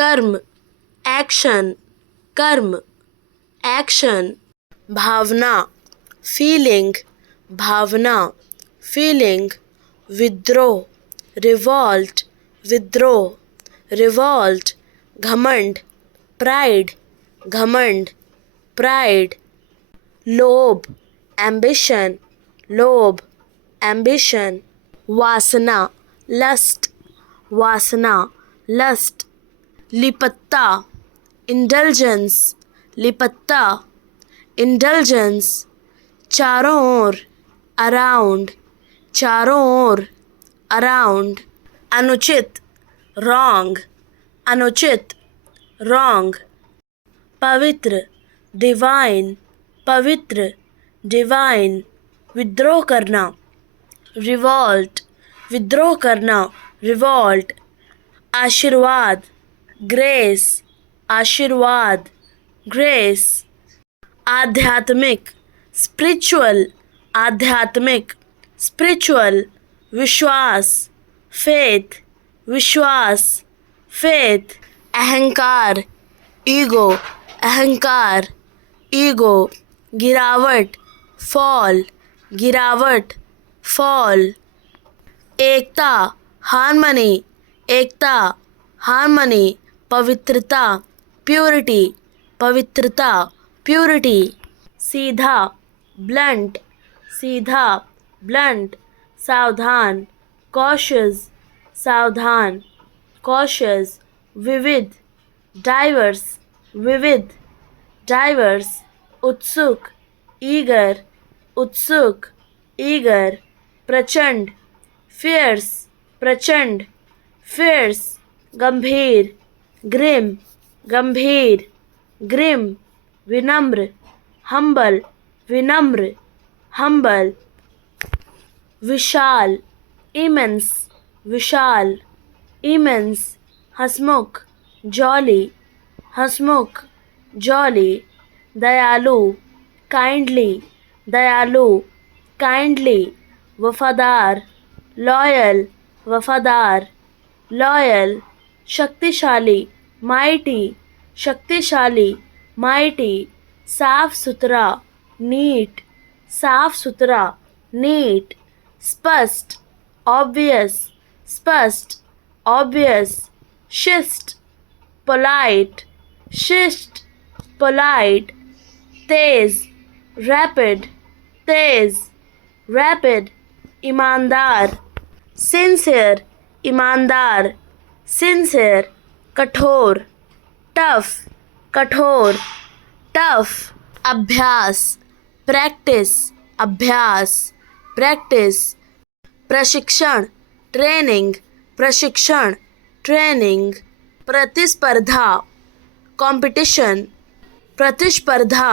कर्म एक्शन, कर्म एक्शन। भावना फीलिंग, भावना फीलिंग। विद्रोह रिवॉल्ट, विद्रोह रिवॉल्ट। घमंड प्राइड, घमंड प्राइड। लोभ एम्बिशन, लोभ एम्बिशन। वासना लस्ट, वासना लस्ट। लिपत्ता इंडल्जेंस, लिपत्ता इंडल्जेंस। चारों ओर अराउंड, चारों ओर अराउंड। अनुचित रॉन्ग, अनुचित रॉन्ग। पवित्र डिवाइन, पवित्र डिवाइन। विद्रोह करना रिवॉल्ट, विद्रोह करना रिवॉल्ट। आशीर्वाद ग्रेस, आशीर्वाद ग्रेस। आध्यात्मिक स्पिरिचुअल, आध्यात्मिक स्पिरिचुअल। विश्वास फेथ, विश्वास फेथ। अहंकार ईगो, अहंकार ईगो। गिरावट फॉल, गिरावट फॉल। एकता हार्मनी, एकता हार्मनी। पवित्रता प्योरिटी, पवित्रता प्योरिटी। सीधा ब्लंट, सीधा ब्लंट। सावधान कॉशियस, सावधान कॉशियस। विविध डाइवर्स, विविध डाइवर्स। उत्सुक ईगर, उत्सुक ईगर। प्रचंड फियर्स, प्रचंड फियर्स। गंभीर ग्रिम, गंभीर ग्रिम। विनम्र हम्बल, विनम्र हम्बल। विशाल इमेंस, विशाल इमेंस। हंसमुख जॉली, हंसमुख जॉली। दयालु काइंडली, दयालु काइंडली। वफादार लॉयल, वफादार लॉयल। शक्तिशाली माइटी, शक्तिशाली माइटी। साफ सुथरा नीट, साफ सुथरा नीट। स्पष्ट ऑब्वियस, स्पष्ट ऑब्वियस। शिष्ट पोलाइट, शिष्ट पोलाइट। तेज रैपिड, तेज रैपिड। ईमानदार सिंसियर, ईमानदार सिंसियर। कठोर टफ, कठोर टफ। अभ्यास प्रैक्टिस, अभ्यास प्रैक्टिस। प्रशिक्षण ट्रेनिंग, प्रशिक्षण ट्रेनिंग। प्रतिस्पर्धा कंपटीशन, प्रतिस्पर्धा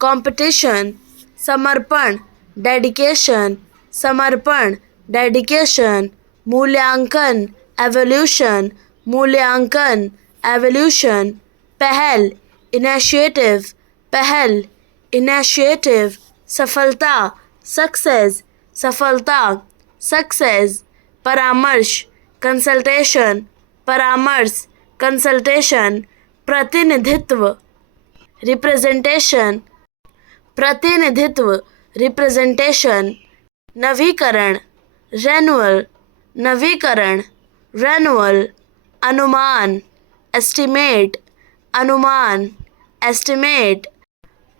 कंपटीशन। समर्पण डेडिकेशन, समर्पण डेडिकेशन। मूल्यांकन एवोल्यूशन, मूल्यांकन एवोल्यूशन। पहल इनिशिएटिव, पहल इनिशिएटिव। सफलता सक्सेस, सफलता सक्सेस। परामर्श कंसल्टेशन, परामर्श कंसल्टेशन। प्रतिनिधित्व रिप्रेजेंटेशन, प्रतिनिधित्व रिप्रेजेंटेशन। नवीकरण रेनुअल, नवीकरण रेनुअल। अनुमान एस्टिमेट, अनुमान एस्टिमेट।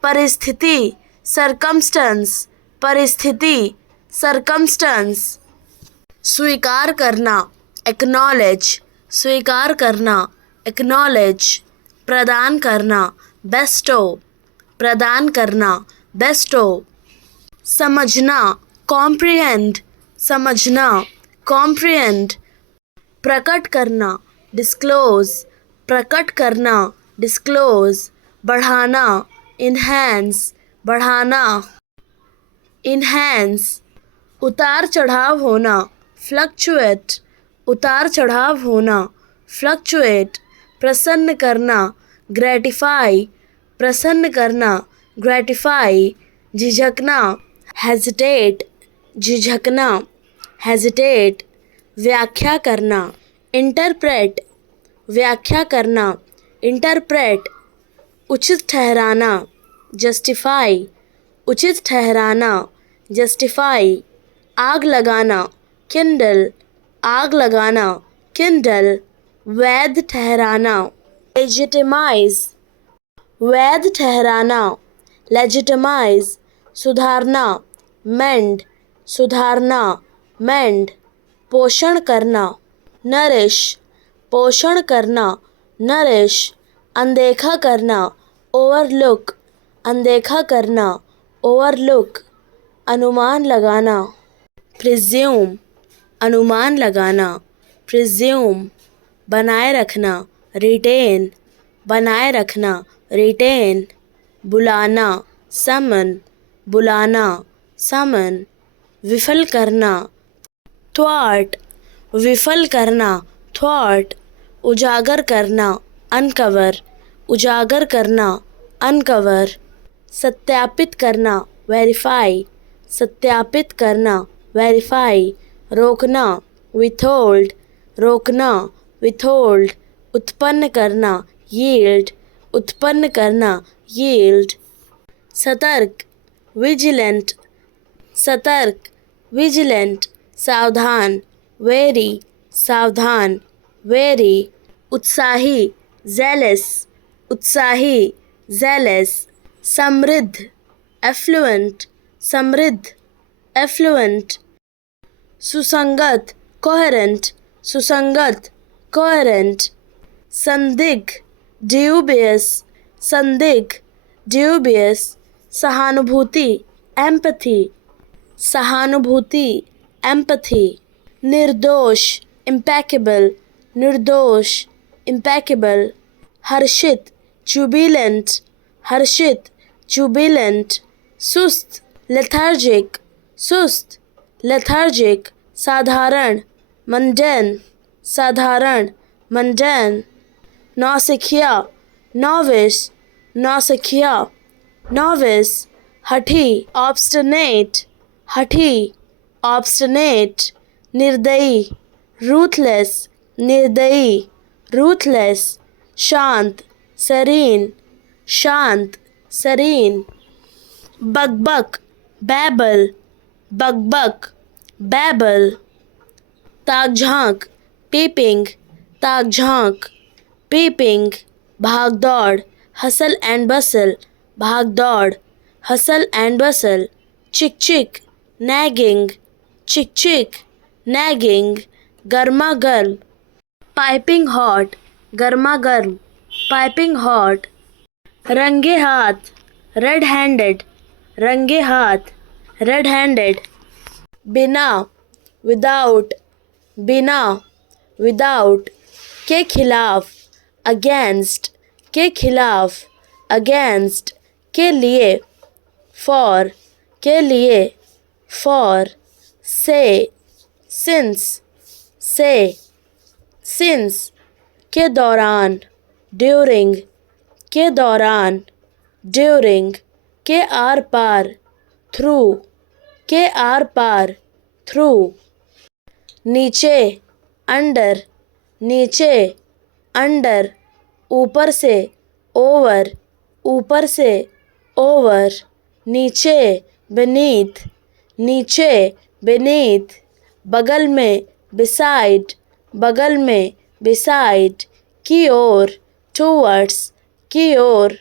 परिस्थिति सरकमस्टेंस, परिस्थिति सरकमस्टेंस। स्वीकार करना एक्नॉलेज, स्वीकार करना एक्नॉलेज। प्रदान करना बेस्टो, प्रदान करना बेस्टो। समझना कॉम्प्रिहेंड, समझना कॉम्प्रिहेंड। प्रकट करना डिस्क्लोज, प्रकट करना डिस्क्लोज। बढ़ाना इन्हेंस, बढ़ाना इन्हेंस। उतार चढ़ाव होना फ्लक्चुएट, उतार चढ़ाव होना फ्लक्चुएट। प्रसन्न करना ग्रेटिफाई, प्रसन्न करना ग्रेटिफाई। झिझकना हेजिटेट, झिझकना हेजिटेट। व्याख्या करना इंटरप्रेट, व्याख्या करना, इंटरप्रेट, उचित ठहराना, जस्टिफाई, उचित ठहराना, जस्टिफाई, आग लगाना, किंडल, आग लगाना, किंडल, वैध ठहराना, लेजिटिमाइज, वैध ठहराना, लेजिटिमाइज, सुधारना, मेंड, सुधारना, मेंड, पोषण करना, नरिश, पोषण करना, नरिश, अनदेखा करना, ओवरलुक, अनदेखा करना, ओवरलुक, अनुमान लगाना, प्रिज्यूम, अनुमान लगाना, प्रिज्यूम, बनाए रखना, रिटेन, बनाए रखना, रिटेन, बुलाना, समन, बुलाना, समन, विफल करना, थ्वाट, विफल करना, थ्वाट, उजागर करना, अनकवर, उजागर करना, अनकवर, सत्यापित करना, वेरीफाई, सत्यापित करना, वेरीफाई, रोकना, विथहोल्ड, रोकना, विथहोल्ड, उत्पन्न करना, यील्ड, उत्पन्न करना, यील्ड, सतर्क, विजिलेंट, सतर्क, विजिलेंट, सावधान, वेरी, सावधान, वेरी, उत्साही, जेलस, उत्साही, जेलस, समृद्ध, एफ्लुएंट, समृद्ध, एफ्लुएंट, सुसंगत, कोहेरेंट, सुसंगत, कोहेरेंट, संदिग्ध, ड्यूबियस, संदिग्ध, ड्यूबियस, सहानुभूति, एम्पैथी, सहानुभूति, एम्पैथी, निर्दोष, इम्पेकेबल, निर्दोष, इम्पेकेबल, हर्षित, जुबिलेंट, हर्षित, जुबिलेंट, सुस्त, लेथार्जिक, सुस्त, लेथार्जिक, साधारण, मंडेन, साधारण, मंडेन, नौसिखिया, नोविस, नौसिखिया, नोविस, हठी, ऑब्स्टिनेट, हठी, ऑब्स्टिनेट, निर्दयी, रूथलेस, निर्दयी, रूथलेस, शांत, सरीन, शांत, सरीन, बकबक, बैबल, बकबक, बैबल, ताक-झांक, पीपिंग, ताक-झांक, पीपिंग, भाग-दौड़, हसल एंड बसल, भाग-दौड़, हसल एंड बसल, चिक-चिक, नैगिंग, चिक-चिक, नैगिंग, गर्मा-गर्म, पाइपिंग हॉट, गर्मा-गर्म, पाइपिंग हॉट, रंगे हाथ, रेड हैंडेड, रंगे हाथ, रेड हैंडेड, बिना, विदाउट, बिना, विदाउट, के खिलाफ, अगेंस्ट, के खिलाफ, अगेंस्ट, के लिए, फॉर, के लिए, फॉर, से, सिंस, से, सिंस, के दौरान, ड्यूरिंग, के दौरान, ड्यूरिंग, के आर पार, थ्रू, के आर पार, थ्रू, नीचे, अंडर, नीचे, अंडर, ऊपर से, ओवर, ऊपर से, ओवर, नीचे, beneath, नीचे, beneath, बगल में, beside, बगल में, beside, की ओर, towards, की ओर,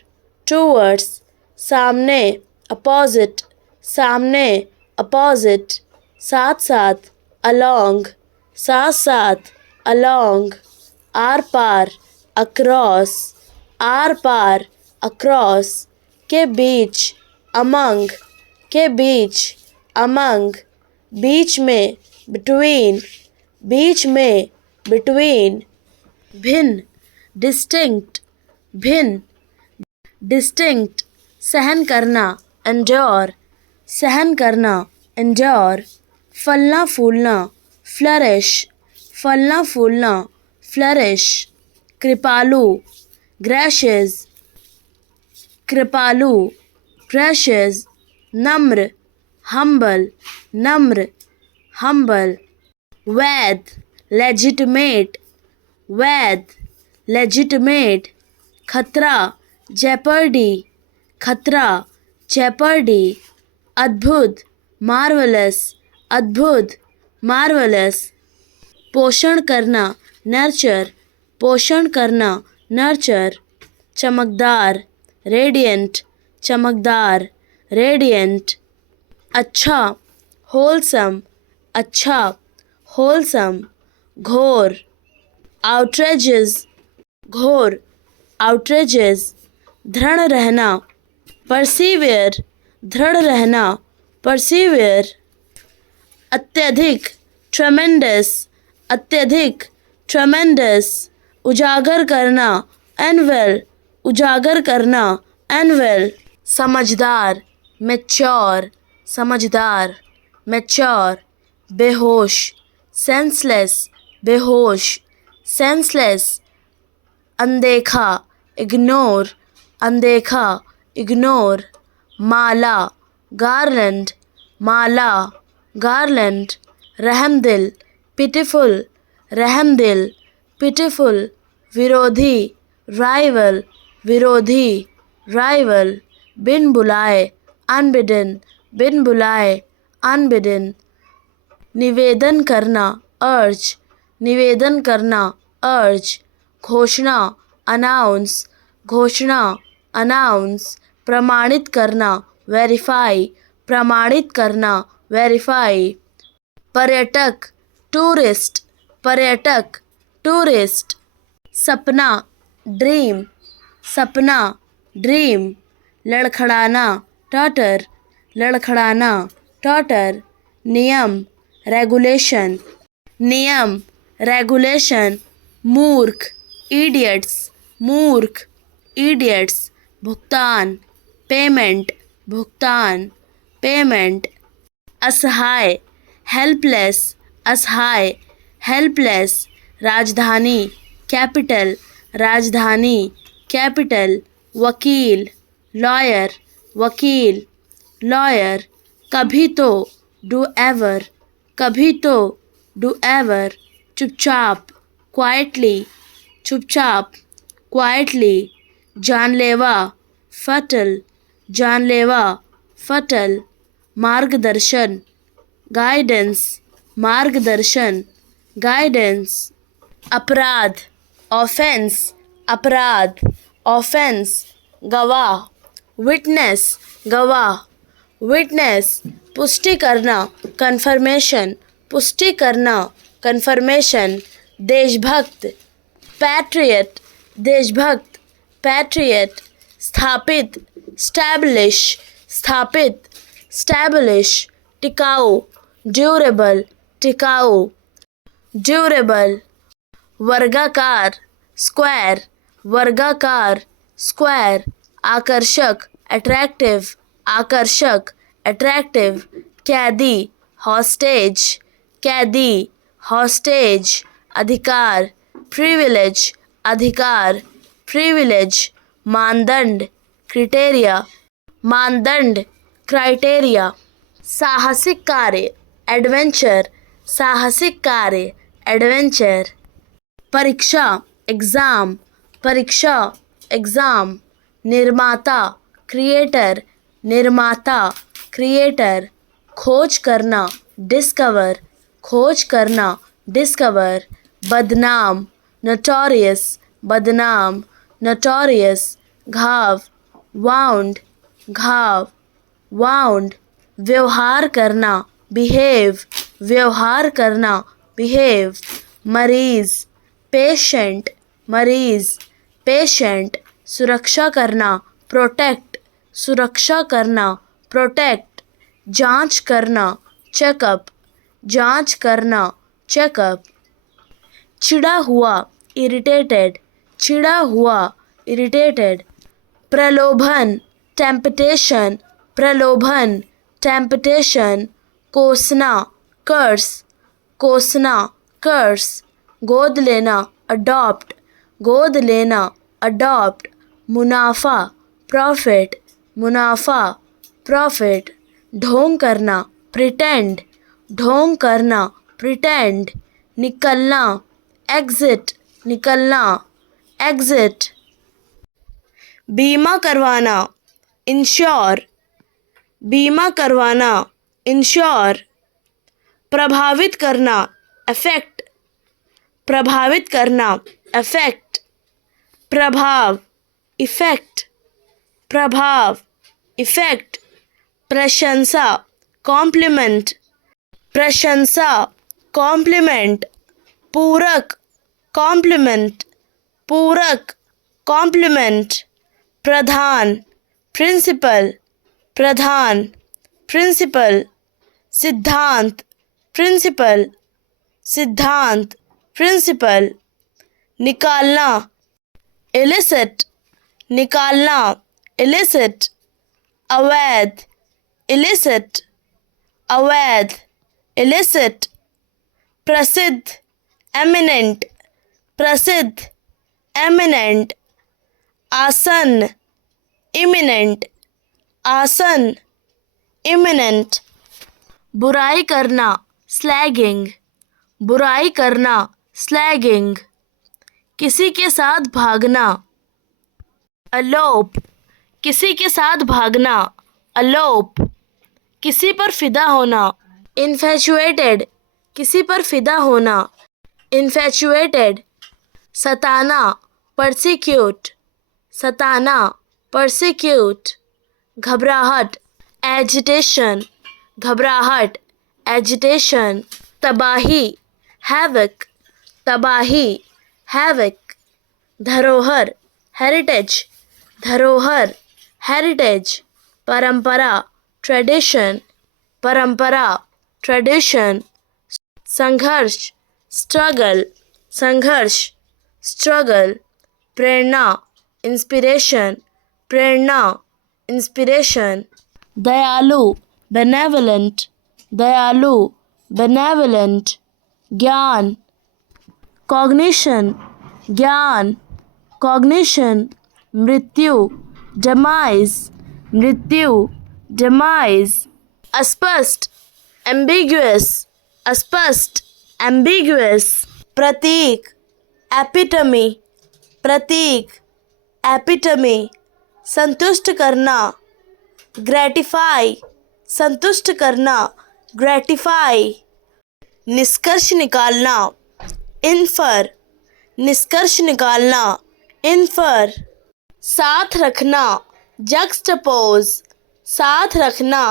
towards, सामने, opposite, सामने, opposite, साथ साथ, along, साथ साथ, along, आर पार, across, आर पार, across, के बीच, among, के बीच, among, बीच में, between, बीच में, between, भिन्न, distinct, भिन्न, distinct, सहन करना, endure, सहन करना, endure, फलना फूलना, flourish, फलना फूलना, flourish, कृपालु, gracious, कृपालु, gracious, नम्र, humble, नम्र, humble, वैध, legitimate, वैध, legitimate, खतरा, jeopardy, खतरा, jeopardy, अद्भुत, marvelous, अद्भुत, marvelous, पोषण करना, nurture, पोषण करना, nurture, चमकदार, radiant, चमकदार, radiant, अच्छा, wholesome, अच्छा, wholesome, घोर, outrageous, घोर, outrageous, दृढ़ रहना, persevere, दृढ़ रहना, persevere, अत्यधिक, tremendous, अत्यधिक, tremendous, उजागर करना, unveil, उजागर करना, unveil, समझदार, mature, समझदार, mature, बेहोश, senseless, बेहोश, senseless, अनदेखा, ignore, अनदेखा, ignore, माला, garland, माला, garland, रहमदिल, pitiful, रहमदिल, pitiful, विरोधी, rival, विरोधी, rival, बिन बुलाए, unbidden, बिन बुलाए, unbidden, निवेदन करना, urge, निवेदन करना, urge, घोषणा, announce, घोषणा, announce, प्रमाणित करना, verify, प्रमाणित करना, verify, पर्यटक, tourist, पर्यटक, tourist, सपना, dream, सपना, dream, लड़खड़ाना, totter, लड़खड़ाना, totter, नियम, regulation, नियम, regulation, मूर्ख, idiots, मूर्ख, idiots, भुगतान, payment, भुगतान, payment, असहाय, helpless, असहाय, helpless, राजधानी, capital, राजधानी, capital, वकील, lawyer, वकील, lawyer, कभी तो, do ever, कभी तो, do ever, चुपचाप, quietly, चुपचाप, quietly, जानलेवा, fatal, जानलेवा, fatal, मार्गदर्शन, guidance, मार्गदर्शन, guidance, अपराध, offense, अपराध, offense, गवाह, witness, गवाह, witness, पुष्टि करना, confirmation, पुष्टि करना, confirmation, देशभक्त, patriot, देशभक्त, patriot, स्थापित, establish, स्थापित, establish, टिकाऊ, durable, टिकाऊ, durable, वर्गाकार, square, वर्गाकार, square, आकर्षक, attractive, आकर्षक, attractive, कैदी, hostage, कैदी, hostage, अधिकार, privilege, अधिकार, privilege, मानदंड, criteria, मानदंड, criteria, साहसिक कार्य, adventure, साहसिक कार्य, adventure, परीक्षा, एग्ज़ाम, परीक्षा, एग्ज़ाम, निर्माता, क्रिएटर, निर्माता, क्रिएटर, खोज करना, डिस्कवर, खोज करना, डिस्कवर, बदनाम, नोटोरियस, बदनाम, नोटोरियस, घाव, वाउंड, घाव, वाउंड, व्यवहार करना, बिहेव, व्यवहार करना, बिहेव, मरीज़, पेशेंट, मरीज़, पेशेंट, सुरक्षा करना, प्रोटेक्ट, सुरक्षा करना, प्रोटेक्ट, जांच करना, चेकअप, जांच करना, चेकअप, चिढ़ा हुआ, इरिटेटेड, चिढ़ा हुआ, इरिटेटेड, प्रलोभन, टेम्पटेशन, प्रलोभन, टेम्पटेशन, कोसना, कर्स, कोसना, कर्स, गोद लेना, अडॉप्ट, गोद लेना, अडॉप्ट, मुनाफा, प्रॉफिट, मुनाफा, प्रॉफिट, ढोंग करना, प्रिटेंड, ढोंग करना, प्रिटेंड, निकलना, एग्जिट, निकलना, exit, बीमा करवाना, insure, बीमा करवाना, insure, प्रभावित करना, affect, प्रभावित करना, affect, प्रभाव, effect, प्रभाव, effect, प्रशंसा, compliment, प्रशंसा, compliment, पूरक, compliment, पूरक, compliment, प्रधान, principal, प्रधान, principal, सिद्धांत, principal, सिद्धांत, principal, निकालना, illicit, निकालना, illicit, अवैध, illicit, अवैध, illicit, प्रसिद्ध, eminent, प्रसिद्ध, eminent, आसन, imminent, आसन, imminent, बुराई करना, slagging, बुराई करना, slagging, किसी के साथ भागना, elope, किसी के साथ भागना, elope, किसी पर फिदा होना, infatuated, किसी पर फिदा होना, infatuated, सताना, persecute, सताना, persecute, घबराहट, agitation, घबराहट, agitation, तबाही, havoc, तबाही, havoc, धरोहर, heritage, धरोहर, heritage, परंपरा, tradition, परंपरा, tradition, संघर्ष, struggle, संघर्ष, struggle, प्रेरणा, inspiration, प्रेरणा, inspiration, दयालु, benevolent, दयालु, benevolent, ज्ञान, cognition, ज्ञान, cognition, मृत्यु, demise, मृत्यु, demise, अस्पष्ट, ambiguous, अस्पष्ट, ambiguous, प्रतीक, epitome, प्रतीक, epitome, संतुष्ट करना, gratify, संतुष्ट करना, gratify, निष्कर्ष निकालना, infer, निष्कर्ष निकालना, infer, साथ रखना, juxtapose, साथ रखना,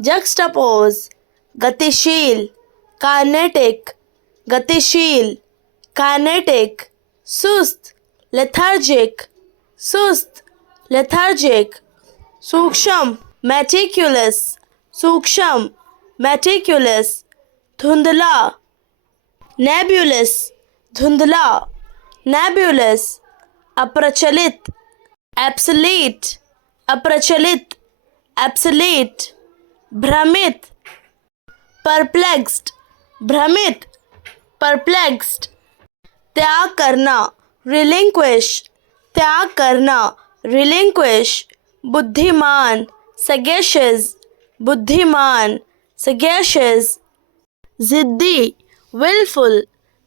juxtapose, गतिशील, kinetic, गतिशील, kinetic, सुस्त, lethargic, सुस्त, lethargic, सूक्ष्म, meticulous, सूक्ष्म, meticulous, धुंधला, nebulous, धुंधला, nebulous, अप्रचलित, obsolete, अप्रचलित, obsolete, भ्रमित, perplexed, भ्रमित, perplexed, त्याग करना, relinquish, त्याग करना, relinquish, बुद्धिमान, sagacious, बुद्धिमान, sagacious, जिद्दी, willful,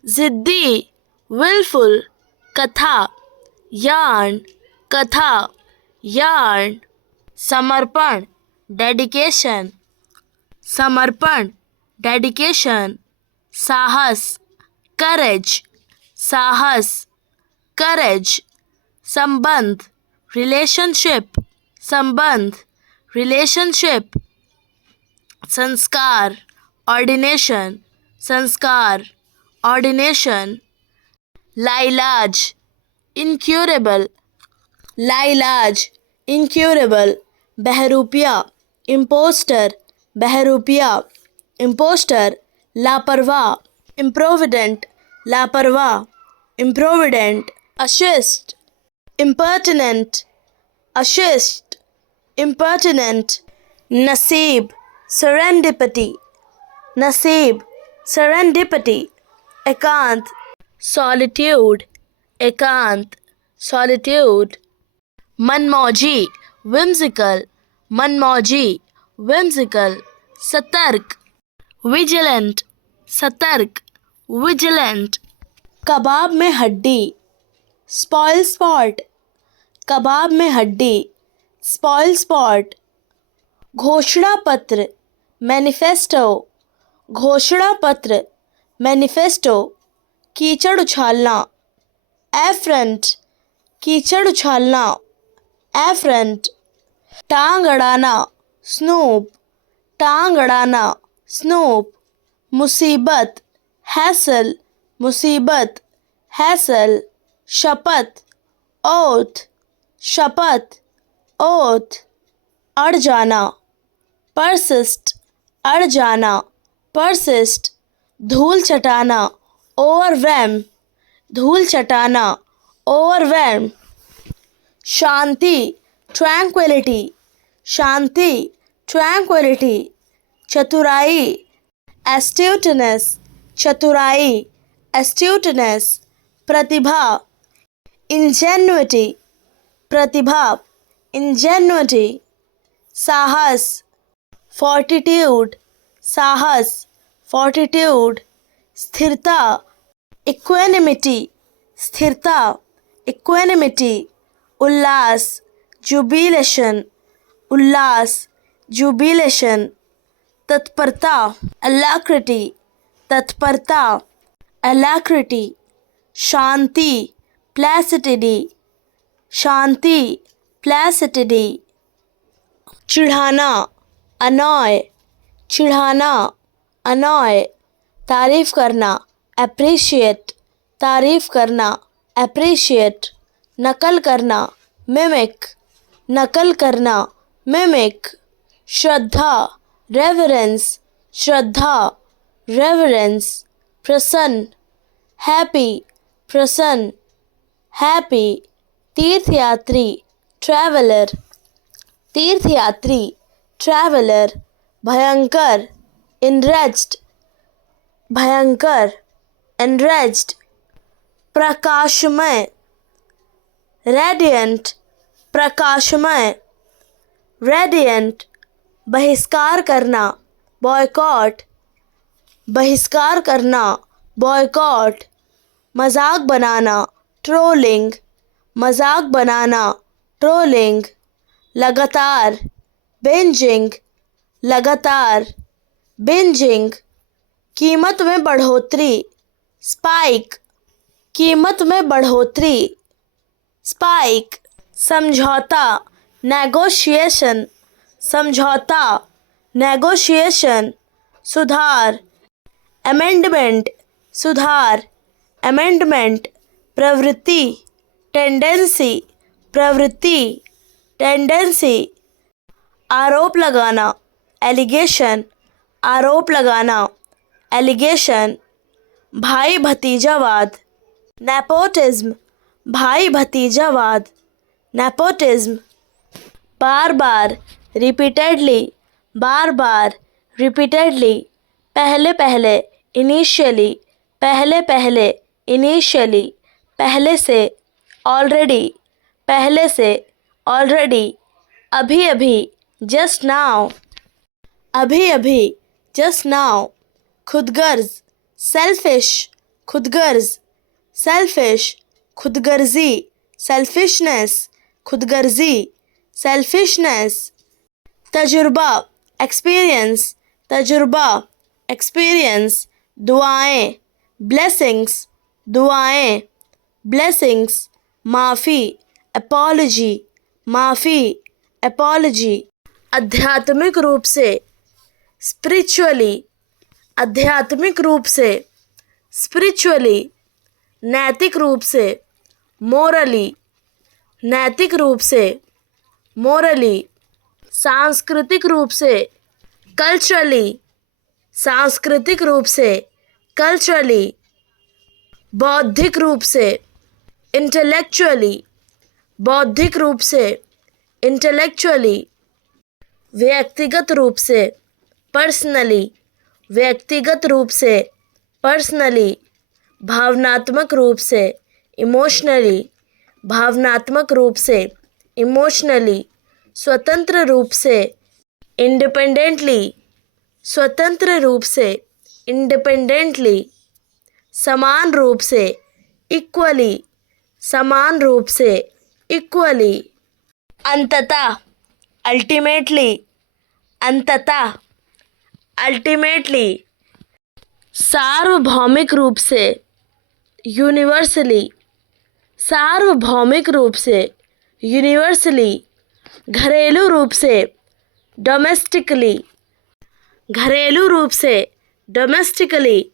जिद्दी, willful, कथा, yarn, कथा, yarn, समर्पण, dedication, समर्पण, dedication, साहस, courage, साहस, courage, संबंध, relationship, संबंध, relationship, संस्कार, ordination, संस्कार, ordination, लाइलाज, incurable, लाइलाज, incurable, बहरूपिया, impostor, बहरूपिया, impostor, लापरवाह, improvident, लापरवाह, improvident, अशिष्ट, impertinent, अशिष्ट, impertinent, नसीब, serendipity, नसीब, serendipity, एकांत, solitude, एकांत, solitude, मनमौजी, whimsical, मनमौजी, whimsical, सतर्क, vigilant, सतर्क, vigilant, कबाब में हड्डी, स्पॉइल स्पॉट, कबाब में हड्डी, स्पॉइल स्पॉट। घोषणा पत्र, मैनिफेस्टो, घोषणा पत्र, मैनिफेस्टो। कीचड़ उछालना, एफ्रंट, कीचड़ उछालना, एफ्रंट। टांग अड़ाना, स्नूप, टांग अड़ाना, स्नूप। मुसीबत, हैसल, मुसीबत, हैसल। शपथ, ओथ, शपथ, ओथ। अड़ जाना, परसिस्ट, अड़ जाना, परसिस्ट। धूल चटाना, ओवरवेल्म, धूल चटाना, ओवरवेल्म। शांति, ट्रैंक्विलिटी, शांति, ट्रैंक्विलिटी। चतुराई, एस्ट्यूटनेस, चतुराई, एस्ट्यूटनेस। प्रतिभा, इंजेन्युइटी, प्रतिभा, इंजेन्युइटी। साहस, फोर्टिट्यूड, साहस, फोर्टिट्यूड। स्थिरता, इक्वेनिमिटी, स्थिरता, इक्वेनिमिटी। उल्लास, जुबिलेशन, उल्लास, जुबिलेशन। तत्परता, अलाक्रिटी, तत्परता, अलाक्रिटी। शांति, प्लेसिडिटी, शांति, प्लेसिडिटी। चिढ़ाना, अनॉय, चिढ़ाना, अनॉय। तारीफ करना, अप्रिशिएट, तारीफ करना, अप्रिशिएट। नकल करना, मिमिक, नकल करना, मिमिक। श्रद्धा, रेवरेंस, श्रद्धा, रेवरेंस। प्रसन्न, हैप्पी, प्रसन्न, हैप्पी। तीर्थयात्री, ट्रैवलर, तीर्थयात्री, ट्रैवलर। भयंकर, enraged, भयंकर, enraged। प्रकाशमय, radiant, प्रकाशमय, radiant। बहिष्कार करना, बॉयकॉट, बहिष्कार करना, बॉयकॉट। मजाक बनाना, ट्रोलिंग, मजाक बनाना, ट्रोलिंग। लगातार, बिंजिंग, लगातार, बिंजिंग। कीमत में बढ़ोतरी, स्पाइक, कीमत में बढ़ोतरी, स्पाइक। समझौता, नेगोशिएशन, समझौता, नेगोशिएशन। सुधार, अमेंडमेंट, सुधार, अमेंडमेंट। प्रवृत्ति, टेंडेंसी, प्रवृत्ति, टेंडेंसी। आरोप लगाना, एलिगेशन, आरोप लगाना, एलिगेशन। भाई भतीजावाद, नेपोटिज्म, भाई भतीजावाद, नेपोटिज्म। बार बार, रिपीटेडली, बार बार, रिपीटेडली। पहले पहले, इनिशियली, पहले पहले, इनिशियली। पहले से, ऑलरेडी, पहले से, ऑलरेडी। अभी अभी, जस्ट नाउ, अभी अभी, जस्ट नाउ। खुदगर्ज, सेल्फिश, खुदगर्ज, सेल्फिश। खुदगर्जी, सेल्फिशनेस, खुदगर्जी, सेल्फिशनेस। तजुर्बा, एक्सपीरियंस, तजुर्बा, एक्सपीरियंस। दुआएं, ब्लेसिंग्स, दुआएं, ब्लेसिंग्स। माफ़ी, अपॉलजी, माफ़ी, अपॉलजी। आध्यात्मिक रूप से, स्पिरिचुअली, आध्यात्मिक रूप से, स्पिरिचुअली। नैतिक रूप से, मोरली, नैतिक रूप से, मोरली। सांस्कृतिक रूप से, कल्चरली, सांस्कृतिक रूप से, कल्चरली। बौद्धिक रूप से, इंटेलेक्चुअली, बौद्धिक रूप से, इंटेलेक्चुअली। व्यक्तिगत रूप से, पर्सनली, व्यक्तिगत रूप से, पर्सनली। भावनात्मक रूप से, इमोशनली, भावनात्मक रूप से, इमोशनली। स्वतंत्र रूप से, इंडिपेंडेंटली, स्वतंत्र रूप से, इंडिपेंडेंटली। समान रूप से, इक्वली, समान रूप से, इक्वली। अंततः, अल्टीमेटली, अंततः, अल्टीमेटली। सार्वभौमिक रूप से, यूनिवर्सली, सार्वभौमिक रूप से, यूनिवर्सली। घरेलू रूप से, डोमेस्टिकली, घरेलू रूप से, डोमेस्टिकली।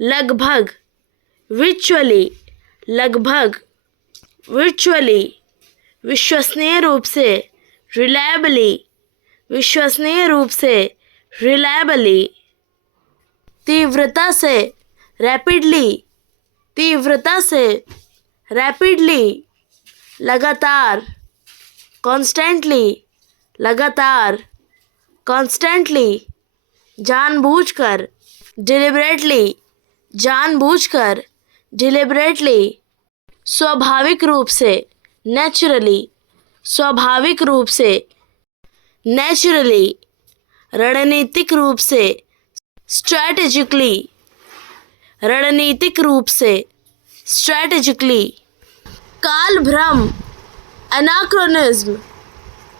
लगभग, विर्चुअली, लगभग, विर्चुअली। विश्वसनीय रूप से, रिलायबली, विश्वसनीय रूप से, रिलायबली। तीव्रता से, रैपिडली, तीव्रता से, रैपिडली। लगातार, कॉन्स्टेंटली, लगातार, कॉन्स्टेंटली। जानबूझकर, डिलिबरेटली, जानबूझकर, डिलिबरेटली। स्वाभाविक रूप से, नेचुरली, स्वाभाविक रूप से, नेचुरली। रणनीतिक रूप से, स्ट्रैटेजिकली, रणनीतिक रूप से, स्ट्रैटेजिकली। काल भ्रम, एनाक्रोनिज्म,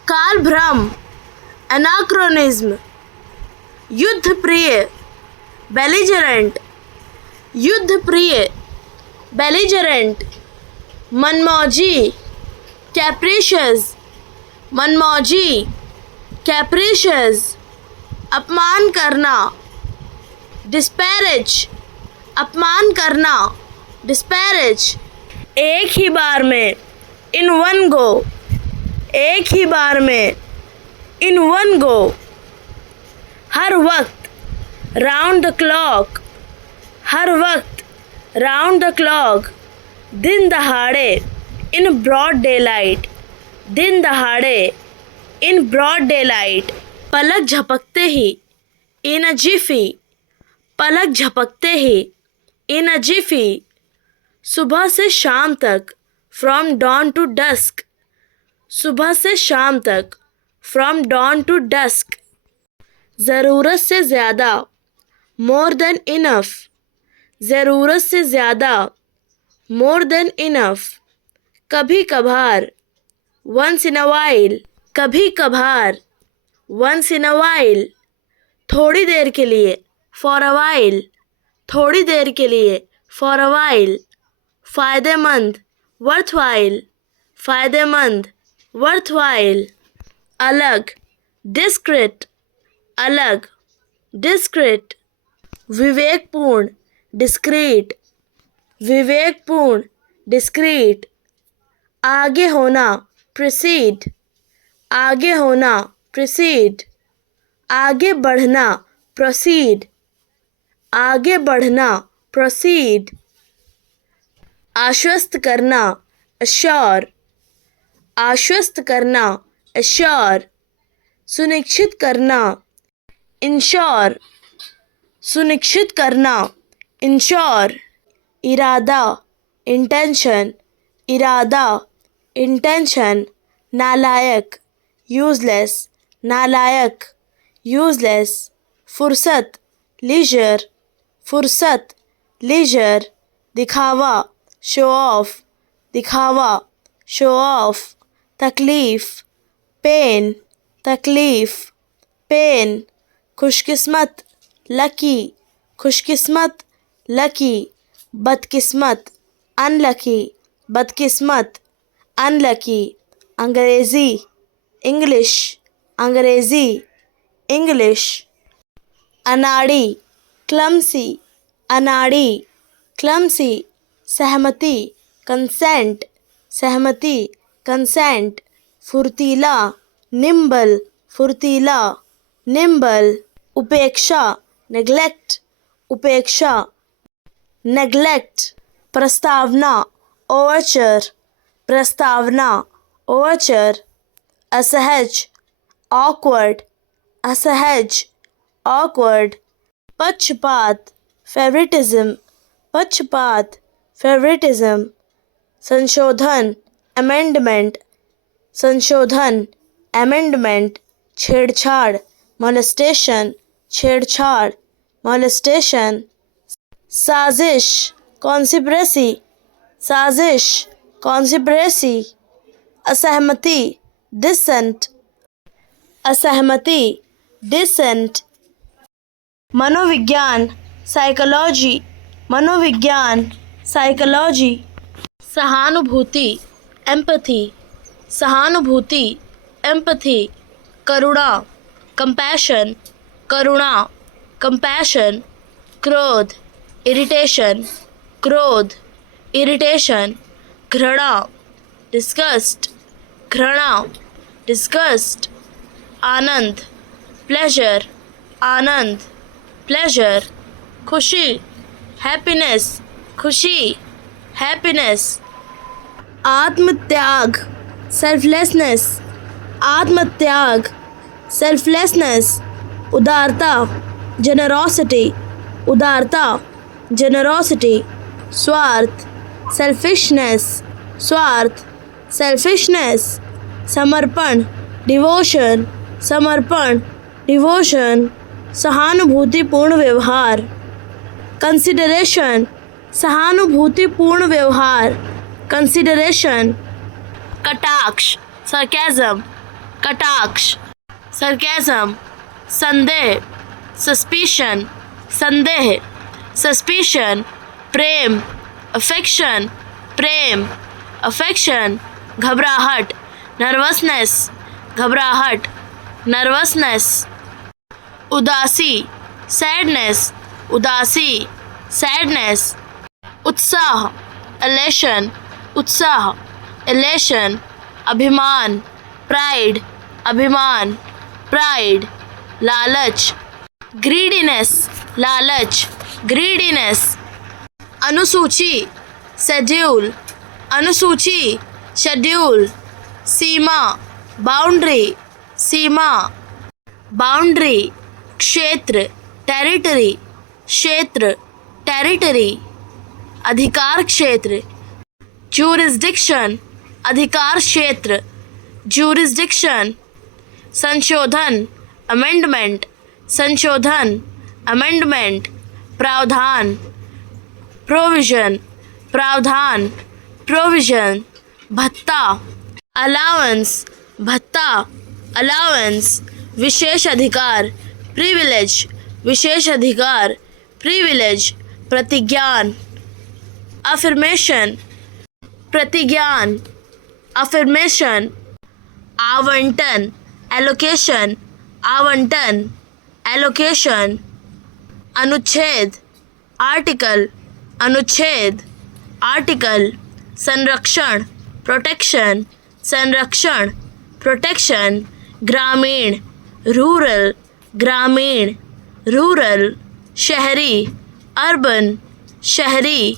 काल भ्रम, एनाक्रोनिज्म। युद्ध प्रिय, बेलिजरेंट, युद्ध प्रिय, बेलिजरेंट। मनमौजी, कैप्रिशियस, मनमौजी, कैप्रिशियस। अपमान करना, डिस्पैरेज, अपमान करना, डिस्पैरेज। एक ही बार में, इन वन गो, एक ही बार में, इन वन गो। हर वक्त, राउंड द क्लॉक, हर वक्त, राउंड द क्लॉक। दिन दहाड़े, इन ब्रॉड डेलाइट, दिन दहाड़े, इन ब्रॉड डेलाइट। पलक झपकते ही, इन अ जिफी, पलक झपकते ही, इन अ जिफी। सुबह से शाम तक, फ्रॉम डॉन टू डस्क, सुबह से शाम तक, फ्रॉम डॉन टू डस्क। ज़रूरत से ज़्यादा, मोर देन इनफ, ज़रूरत से ज़्यादा, मोर देन इनफ। कभी कभार, वंस इन अ वाइल, कभी कभार, वंस इन अ वाइल। थोड़ी देर के लिए, फॉर अ वाइल, थोड़ी देर के लिए, फॉर अ वाइल। फ़ायदेमंद, वर्थवाइल, फ़ायदेमंद, वर्थवाइल। अलग, डिस्क्रिट, अलग, डिस्क्रिट। विवेकपूर्ण, डिस्क्रीट, विवेकपूर्ण, डिस्क्रीट। आगे होना, प्रोसीड, आगे होना, प्रोसीड। आगे बढ़ना, प्रोसीड, आगे बढ़ना, प्रोसीड। आश्वस्त करना, अश्योर, आश्वस्त करना, अश्योर। सुनिश्चित करना, इंश्योर, सुनिश्चित करना, इंश्योर। इरादा, इंटेंशन, इरादा, इंटेंशन। नालायक, यूजलेस, नालायक, यूजलेस। फुर्सत, लीजर, फुर्सत, लीजर। दिखावा, शो ऑफ, दिखावा, शो ऑफ। तकलीफ, पेन, तकलीफ, पेन। खुशकिस्मत, लकी, खुशकिस्मत, लकी। बदकिस्मत, अनलकी, बदकिस्मत, अनलकी। अंग्रेज़ी, इंग्लिश, अंग्रेज़ी, इंग्लिश। अनाड़ी, क्लमसी, अनाड़ी, क्लमसी। सहमति, कंसेंट, सहमति, कंसेंट। फुर्तीला, निम्बल, फुर्तीला, निम्बल। उपेक्षा, नेग्लेक्ट, उपेक्षा, नेग्लेक्ट। प्रस्तावना, ओवरचर, प्रस्तावना, ओवरचर। असहज, ऑकवर्ड, असहज, ऑकवर्ड। पक्षपात, फेवरेटिज्म, पक्षपात, फेवरेटिज्म। संशोधन, अमेंडमेंट, संशोधन, अमेंडमेंट। छेड़छाड़, मोलेस्टेशन, छेड़छाड़, मोलेस्टेशन। साजिश, कॉन्स्पिरेसी, साजिश, कॉन्स्पिरेसी, असहमति, डिसेंट, असहमति, डिसेंट। मनोविज्ञान, साइकोलॉजी, मनोविज्ञान, साइकोलॉजी। सहानुभूति, एम्पैथी, सहानुभूति, एम्पैथी। करुणा, कंपैशन, करुणा, कंपैशन। क्रोध, इरिटेशन, क्रोध, इरिटेशन। घृणा, डिस्गस्ट, घृणा, डिस्गस्ट। आनंद, प्लेजर, आनंद, प्लेजर। खुशी, हैप्पीनेस, खुशी, हैप्पीनेस। आत्मत्याग, सेल्फलेसनेस, आत्मत्याग, सेल्फलेसनेस। उदारता, जेनरोसिटी, उदारता, जेनरोसिटी। स्वार्थ, सेल्फिशनेस, स्वार्थ, सेल्फिशनेस। समर्पण, डिवोशन, समर्पण, डिवोशन। सहानुभूतिपूर्ण व्यवहार, कंसिडरेशन, सहानुभूतिपूर्ण व्यवहार, कंसिडरेशन। कटाक्ष, सरकैज़म, कटाक्ष, सरकैज़म। संदेह, सस्पिशन, संदेह, सस्पिशन। प्रेम, अफेक्शन, प्रेम, अफेक्शन। घबराहट, नर्वसनेस, घबराहट, नर्वसनेस। उदासी, सैडनेस, उदासी, सैडनेस। उत्साह, एलेशन, उत्साह, एलेशन। अभिमान, प्राइड, अभिमान, प्राइड। लालच, ग्रीडीनेस, लालच, ग्रीडीनेस। अनुसूची, शेड्यूल, अनुसूची, शेड्यूल। सीमा, बाउंड्री, सीमा, बाउंड्री। क्षेत्र, टेरिटरी, क्षेत्र, टेरिटरी। अधिकार क्षेत्र, ज्यूरिसडिक्शन, अधिकार क्षेत्र, ज्यूरिसडिक्शन। संशोधन, अमेंडमेंट, संशोधन, अमेंडमेंट। प्रावधान, प्रोविजन, प्रावधान, प्रोविजन। भत्ता, अलाउंस, भत्ता, अलाउंस। विशेष अधिकार, प्रिविलेज, विशेष अधिकार, प्रिविलेज। प्रतिज्ञान, अफर्मेशन, प्रतिज्ञान, अफर्मेशन। आवंटन, एलोकेशन, आवंटन, एलोकेशन। अनुच्छेद, आर्टिकल, अनुच्छेद, आर्टिकल। संरक्षण, प्रोटेक्शन, संरक्षण, प्रोटेक्शन। ग्रामीण, रूरल, ग्रामीण, रूरल। शहरी, अर्बन, शहरी,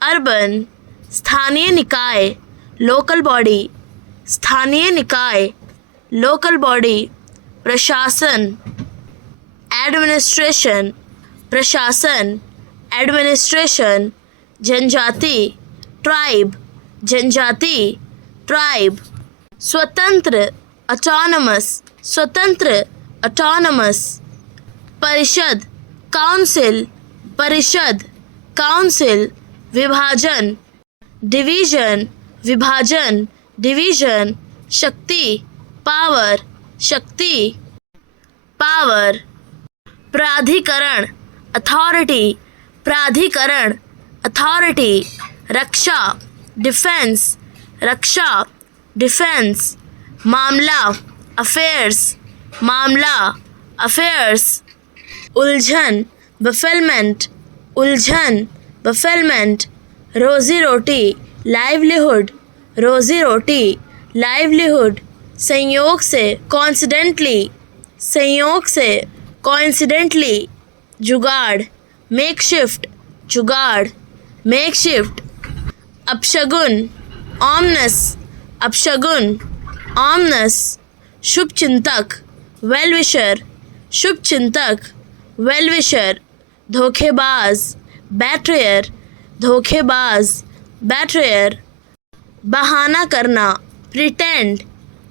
अर्बन। स्थानीय निकाय, लोकल बॉडी, स्थानीय निकाय, लोकल बॉडी। प्रशासन, एडमिनिस्ट्रेशन, प्रशासन, एडमिनिस्ट्रेशन। जनजाति, ट्राइब, जनजाति, ट्राइब। स्वतंत्र, ऑटोनमस, स्वतंत्र, ऑटोनमस। परिषद, काउंसिल, परिषद, काउंसिल। विभाजन, डिवीजन, विभाजन, डिवीजन। शक्ति, पावर, शक्ति, पावर। प्राधिकरण, अथॉरिटी, प्राधिकरण, अथॉरिटी। रक्षा, डिफेंस, रक्षा, डिफेंस। मामला, अफेयर्स, मामला, अफेयर्स। उलझन, बफेलमेंट, उलझन, बफेलमेंट। रोजी रोटी, लाइवलीहुड, रोजी रोटी, लाइवलीहुड। संयोग से, कॉन्सिडेंटली, संयोग से, कॉइंसिडेंटली। जुगाड़, मेकशिफ्ट, जुगाड़, मेकशिफ्ट। अपशगुन, ऑमनस, अपशगुन, ऑमनस। शुभ चिंतक, वेलविशर, शुभ चिंतक, वेलविशर। धोखेबाज, बैट्रेयर, धोखेबाज, बैट्रेयर। बहाना करना, प्रिटेंड,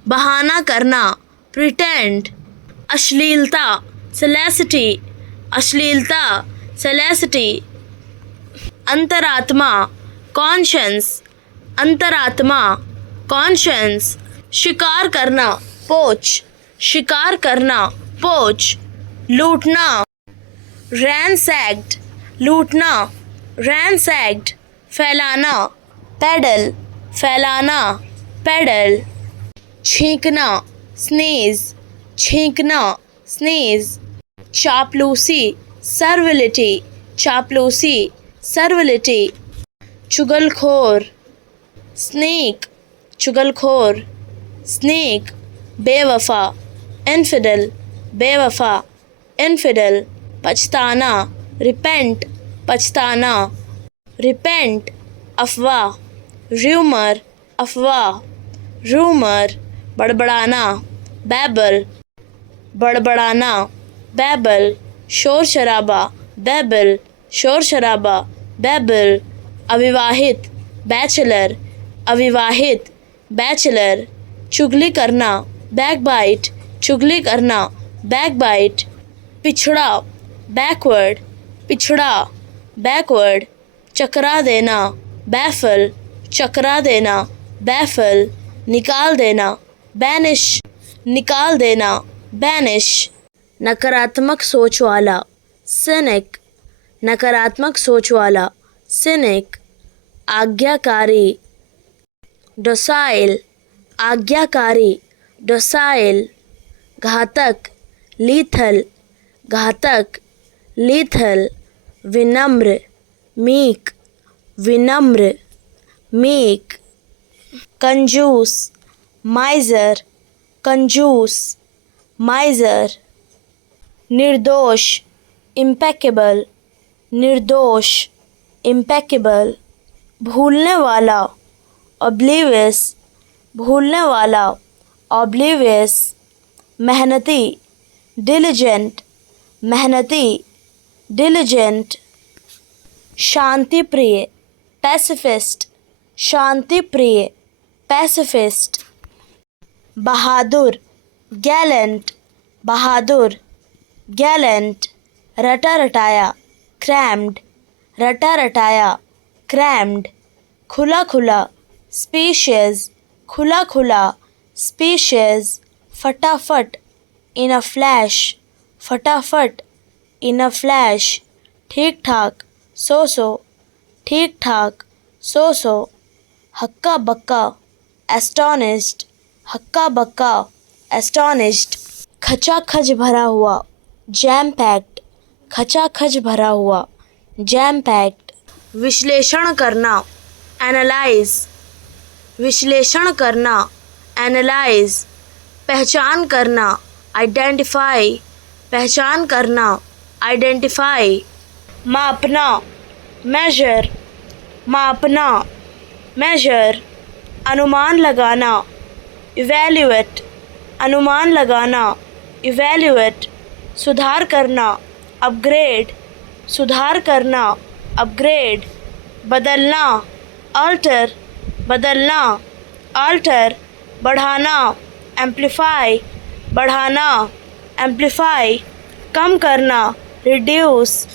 बहाना करना, प्रिटेंड। अश्लीलता, सैलेसिटी, अश्लीलता, सैलेसिटी। अंतरात्मा, कॉन्शियंस, अंतरात्मा, कॉन्शियस, शिकार करना, पोच, शिकार करना, पोच, लूटना, रैंसैक्ड, लूटना, रैंसैक्ड, फैलाना, पेडल, फैलाना, पेडल, छींकना, स्नीज, छींकना, स्नीज, चापलूसी, सर्विलिटी, चापलूसी, सर्विलिटी, चुगलखोर, स्नेक, चुगलखोर, स्नेक, बेवफा, इनफिडल, बेवफा, इनफिडल, पछताना, रिपेंट, पछताना, रिपेंट, अफवाह, र्यूमर, अफवाह, रूमर, बड़बड़ाना, बैबल, बड़बड़ाना, बैबल, शोर शराबा, बैबल, शोर शराबा, बैबल, अविवाहित, बैचलर, अविवाहित, बैचलर, चुगली करना, बैकबाइट, चुगली करना, बैकबाइट, पिछड़ा, बैकवर्ड, पिछड़ा, बैकवर्ड, चकरा देना, बैफल, चकरा देना, बैफल, निकाल देना, बैनिश, निकाल देना, बैनिश, नकारात्मक सोच वाला, सिनिक, नकारात्मक सोच वाला, सिनिक, आज्ञाकारी, डोसाइल, आज्ञाकारी, डोसाइल, घातक, लीथल, घातक, लीथल, विनम्र, मीक, विनम्र, मीक, कंजूस, माइजर, कंजूस, माइजर, निर्दोष, इम्पेकेबल, निर्दोष, इम्पेकेबल, भूलने वाला, ऑब्लिवियस, भूलने वाला, ऑब्लिवियस, मेहनती, डिलिजेंट, मेहनती, डिलिजेंट, शांति प्रिय, पैसिफिस्ट, शांति प्रिय, पैसिफिस्ट, बहादुर, गैलेंट, बहादुर, गैलेंट, रटा रटाया, क्रैम्ड, रटा रटाया, क्रैम्ड, खुला खुला, स्पीशियस, खुला खुला, स्पीशियस, फटाफट, इन अ फ्लैश, फटाफट, इन अ फ्लैश, ठीक ठाक, सो, ठीक ठाक, सो, हक्का बक्का, एस्टोनिश्ड, हक्का बक्का, एस्टोनिश्ड, खचाखच भरा हुआ, जैम पैक्ड, खचाखच भरा हुआ, जैम पैक्ड, विश्लेषण करना, एनालाइज, विश्लेषण करना, एनालाइज, पहचान करना, आइडेंटिफाई, पहचान करना, आइडेंटिफाई, मापना, मेजर, मापना, मेजर, अनुमान लगाना, इवैल्यूएट, अनुमान लगाना, इवैल्यूएट, सुधार करना, अपग्रेड, सुधार करना, अपग्रेड, बदलना, अल्टर, बदलना, अल्टर, बढ़ाना, एम्प्लीफाई, बढ़ाना, एम्प्लीफाई, कम करना, रिड्यूस,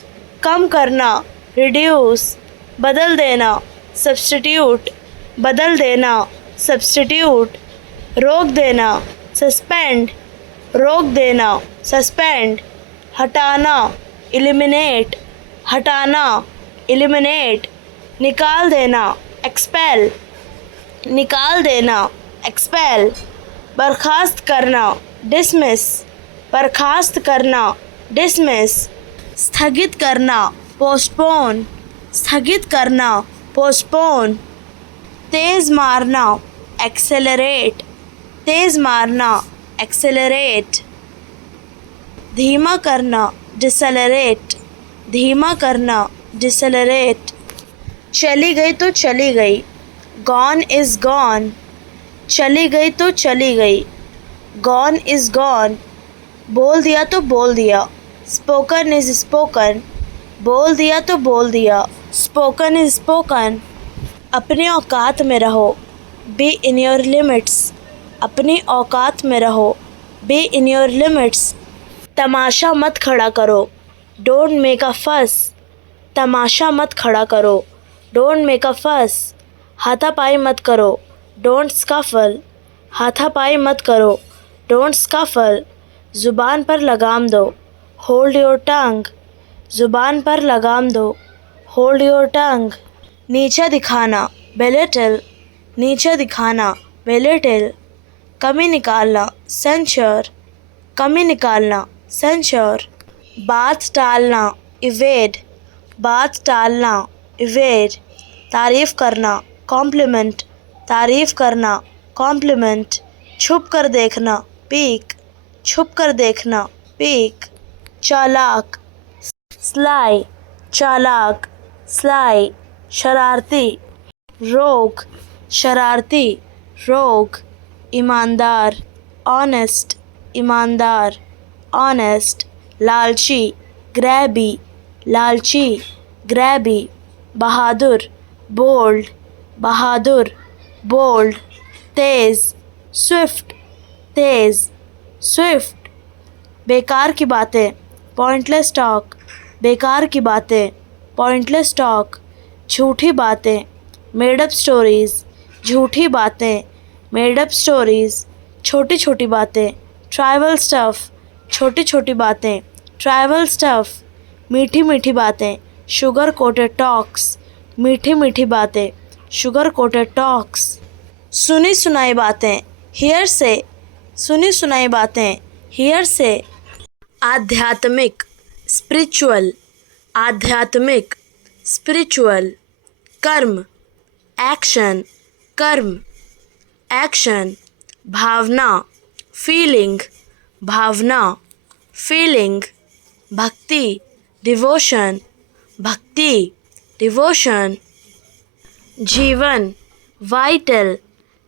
कम करना, रिड्यूस, बदल देना, सब्स्टिट्यूट, बदल देना, सब्स्टिट्यूट, रोक देना, सस्पेंड, रोक देना, सस्पेंड, हटाना, एलिमिनेट, हटाना, एलिमिनेट, निकाल देना, एक्सपेल, निकाल देना, एक्सपेल, बर्खास्त करना, डिसमिस, बर्खास्त करना, डिसमिस, स्थगित करना, पोस्टपोन, स्थगित करना, पोस्टपोन, तेज़ मारना, एक्सेलरेट, तेज़ मारना, एक्सेलरेट, धीमा करना, डिसेलरेट, धीमा करना, डिसेलरेट, चली गई तो चली गई, गॉन इज़ गॉन, चली गई तो चली गई, गॉन इज़ गॉन, बोल दिया तो बोल दिया, स्पोकन इज़ स्पोकन, बोल दिया तो बोल दिया, स्पोकन इज़ स्पोकन, अपने औकात में रहो, बी इन योर लिमिट्स, अपनी औकात में रहो, बी इन योर लिमिट्स, तमाशा मत खड़ा करो, डोंट मेक अ फस, तमाशा मत खड़ा करो, डोंट मेक अ फस, हाथापाई मत करो, डोंट स्कफल, हाथापाई मत करो, डोंट स्कफल। ज़ुबान पर लगाम दो, होल्ड योर टंग, ज़ुबान पर लगाम दो, होल्ड योर टंग। नीचा दिखाना, बेलिटल, नीचा दिखाना, बेलिटल। कमी निकालना, सेंश्योर, कमी निकालना, सेंश्योर। बात टालना, इवेड, बात टालना, इवेड। तारीफ़ करना, कॉम्प्लीमेंट, तारीफ़ करना, कॉम्प्लीमेंट। छुप कर देखना, पीक, छुप कर देखना, पीक। चालाक, स्लाई, चालाक, स्लाई। शरारती, रोग, शरारती, रोग। ईमानदार, ऑनेस्ट, ईमानदार, ऑनेस्ट। लालची, ग्रैबी, लालची, ग्रैबी। बहादुर, बोल्ड, बहादुर, बोल्ड। तेज़, स्विफ्ट, तेज़, स्विफ्ट। बेकार की बातें, पॉइंटलेस टॉक, बेकार की बातें, पॉइंटलेस टॉक। झूठी बातें, मेड अप स्टोरीज़, झूठी बातें, मेड अप स्टोरीज़। छोटी छोटी बातें, ट्राइवल स्टफ़, छोटी छोटी बातें, ट्राइवल स्टफ़। मीठी मीठी बातें, शुगर कोटेड टॉक्स, मीठी मीठी बातें, शुगर कोटेड टॉक्स। सुनी सुनाई बातें, हियर से, सुनी सुनाई बातें, हियर से। आध्यात्मिक, स्पिरिचुअल, आध्यात्मिक, स्पिरिचुअल। कर्म, एक्शन, कर्म, एक्शन। भावना, फीलिंग, भावना, फीलिंग। भक्ति, डिवोशन, भक्ति, डिवोशन। जीवन, वाइटल,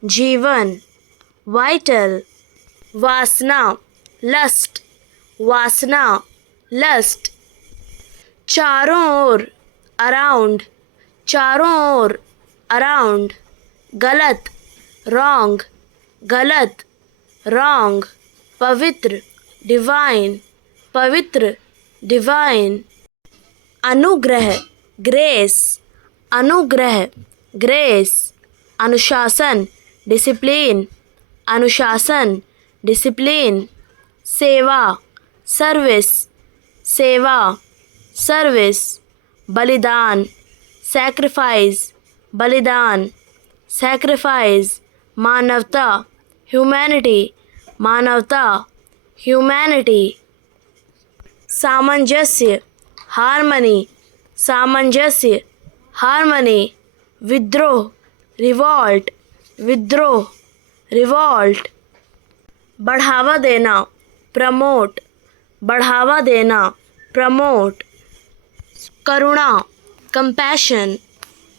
जीवन, वाइटल। वासना, लस्ट, वासना, लस्ट। चारों ओर, अराउंड, चारों ओर, अराउंड। गलत, रॉन्ग, गलत, रॉन्ग। पवित्र, डिवाइन, पवित्र, डिवाइन। अनुग्रह, ग्रेस, अनुग्रह, ग्रेस। अनुशासन, डिसिप्लिन, अनुशासन, डिसिप्लिन। सेवा, सर्विस, सेवा, सर्विस। बलिदान, सैक्रिफाइस, बलिदान, सैक्रिफाइस। मानवता, ह्यूमैनिटी, मानवता, ह्यूमैनिटी। सामंजस्य, हार्मनी, सामंजस्य, हार्मनी। विद्रोह, रिवॉल्ट, विद्रोह, रिवॉल्ट। बढ़ावा देना, प्रमोट, बढ़ावा देना, प्रमोट। करुणा, कंपैशन,